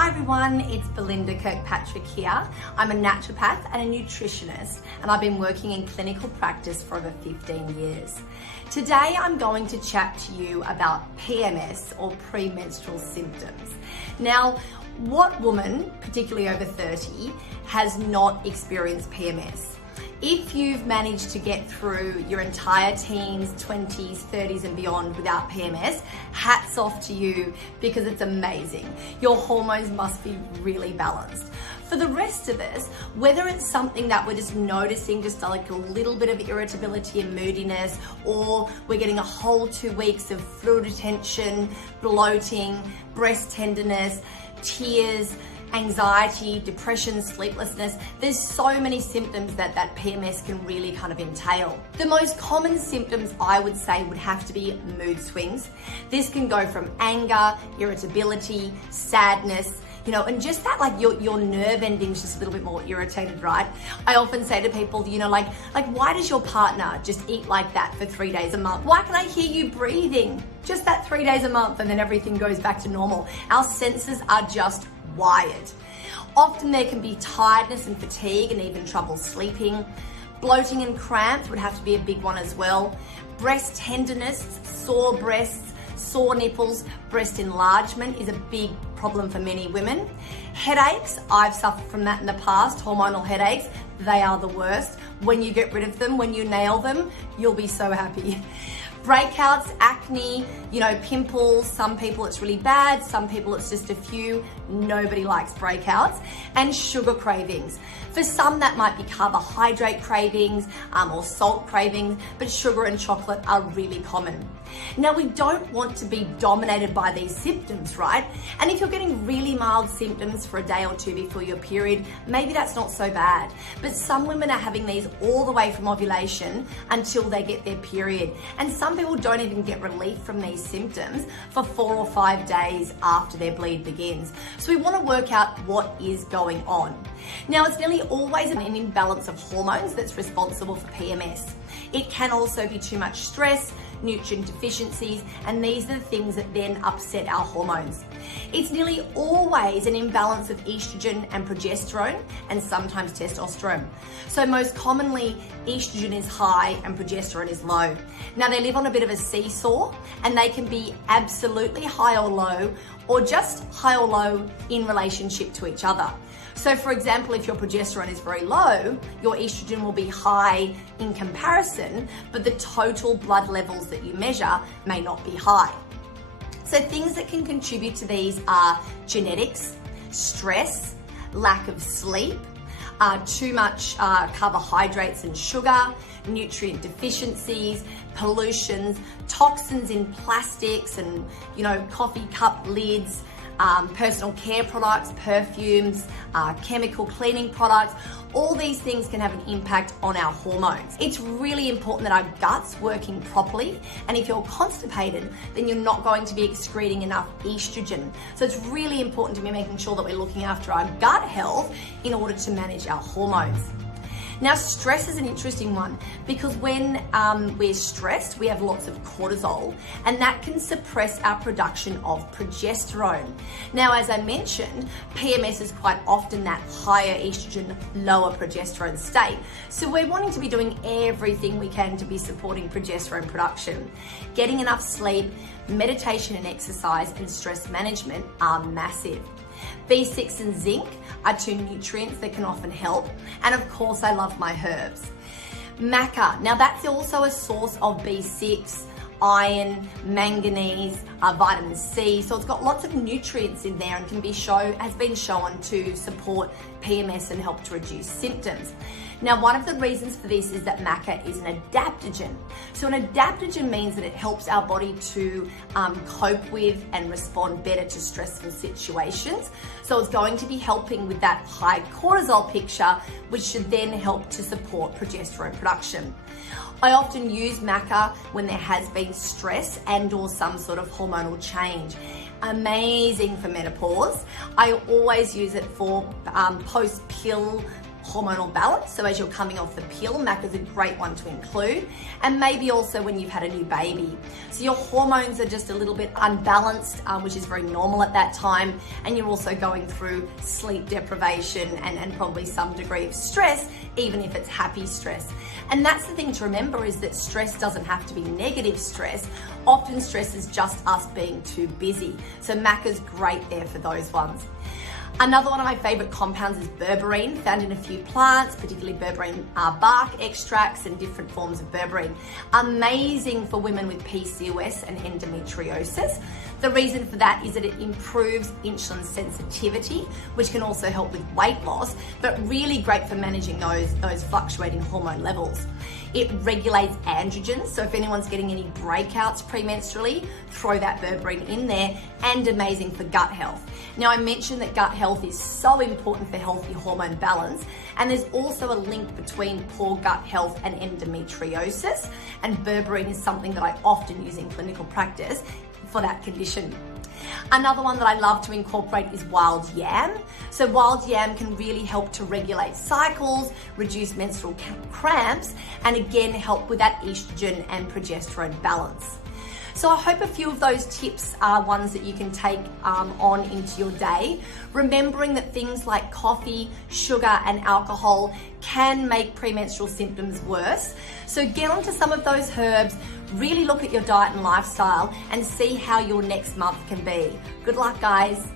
Hi everyone, it's Belinda Kirkpatrick here. I'm a naturopath and a nutritionist, and I've been working in clinical practice for over 15 years. Today I'm going to chat to you about PMS, or premenstrual symptoms. Now, what woman, particularly over 30, has not experienced PMS? If you've managed to get through your entire teens, 20s, 30s and beyond without PMS, hats off to you, because it's amazing. Your hormones must be really balanced. For the rest of us, whether it's something that we're just noticing, just like a little bit of irritability and moodiness, or we're getting a whole 2 weeks of fluid retention, bloating, breast tenderness, tears, anxiety, depression, sleeplessness, there's so many symptoms that PMS can really kind of entail. The most common symptoms I would say would have to be mood swings. This can go from anger, irritability, sadness, and just that, like your nerve ending's just a little bit more irritated, right? I often say to people, like why does your partner just eat like that for 3 days a month? Why can I hear you breathing? Just that 3 days a month and then everything goes back to normal. Our senses are just wired. Often there can be tiredness and fatigue and even trouble sleeping. Bloating and cramps would have to be a big one as well. Breast tenderness, sore breasts, sore nipples, breast enlargement is a big problem for many women. Headaches, I've suffered from that in the past, hormonal headaches. They are the worst. When you get rid of them, when you nail them, you'll be so happy. Breakouts, acne, pimples, some people it's really bad, some people it's just a few. Nobody likes breakouts. And sugar cravings. For some that might be carbohydrate cravings or salt cravings, but sugar and chocolate are really common. Now, we don't want to be dominated by these symptoms, right? And if you're getting really mild symptoms for a day or two before your period, maybe that's not so bad. But some women are having these all the way from ovulation until they get their period. And some people don't even get relief from these symptoms for 4 or 5 days after their bleed begins. So we want to work out what is going on. Now, it's nearly always an imbalance of hormones that's responsible for PMS. It can also be too much stress, nutrient deficiencies, and these are the things that then upset our hormones. It's nearly always an imbalance of estrogen and progesterone, and sometimes testosterone. So most commonly, estrogen is high and progesterone is low. Now, they live on a bit of a seesaw, and they can be absolutely high or low, or just high or low in relationship to each other. So for example, if your progesterone is very low, your estrogen will be high in comparison, but the total blood levels that you measure may not be high. So things that can contribute to these are genetics, stress, lack of sleep, too much carbohydrates and sugar, nutrient deficiencies, pollutions, toxins in plastics and coffee cup lids, personal care products, perfumes, chemical cleaning products. All these things can have an impact on our hormones. It's really important that our gut's working properly, and if you're constipated, then you're not going to be excreting enough estrogen. So it's really important to be making sure that we're looking after our gut health in order to manage our hormones. Now, stress is an interesting one, because when we're stressed, we have lots of cortisol, and that can suppress our production of progesterone. Now, as I mentioned, PMS is quite often that higher estrogen, lower progesterone state. So we're wanting to be doing everything we can to be supporting progesterone production. Getting enough sleep, meditation and exercise, and stress management are massive. B6 and zinc are 2 nutrients that can often help. And of course, I love my herbs. MACA, now that's also a source of B6, iron, manganese, vitamin C. So it's got lots of nutrients in there and has been shown to support PMS and help to reduce symptoms. Now, one of the reasons for this is that MACA is an adaptogen. So an adaptogen means that it helps our body to cope with and respond better to stressful situations. So it's going to be helping with that high cortisol picture, which should then help to support progesterone production. I often use MACA when there has been stress and or some sort of hormonal change. Amazing for menopause. I always use it for post-pill hormonal balance. So as you're coming off the pill, MACA is a great one to include. And maybe also when you've had a new baby. So your hormones are just a little bit unbalanced, which is very normal at that time. And you're also going through sleep deprivation and probably some degree of stress, even if it's happy stress. And that's the thing to remember, is that stress doesn't have to be negative stress. Often stress is just us being too busy. So MACA's great there for those ones. Another one of my favorite compounds is berberine, found in a few plants, particularly berberine bark extracts and different forms of berberine. Amazing for women with PCOS and endometriosis. The reason for that is that it improves insulin sensitivity, which can also help with weight loss, but really great for managing those fluctuating hormone levels. It regulates androgens, so if anyone's getting any breakouts premenstrually, throw that berberine in there, and amazing for gut health. Now, I mentioned that gut health is so important for healthy hormone balance, and there's also a link between poor gut health and endometriosis, and berberine is something that I often use in clinical practice for that condition. Another one that I love to incorporate is wild yam. So wild yam can really help to regulate cycles, reduce menstrual cramps, and again help with that estrogen and progesterone balance. So I hope a few of those tips are ones that you can take on into your day, remembering that things like coffee, sugar, and alcohol can make premenstrual symptoms worse. So get onto some of those herbs, really look at your diet and lifestyle, and see how your next month can be. Good luck, guys.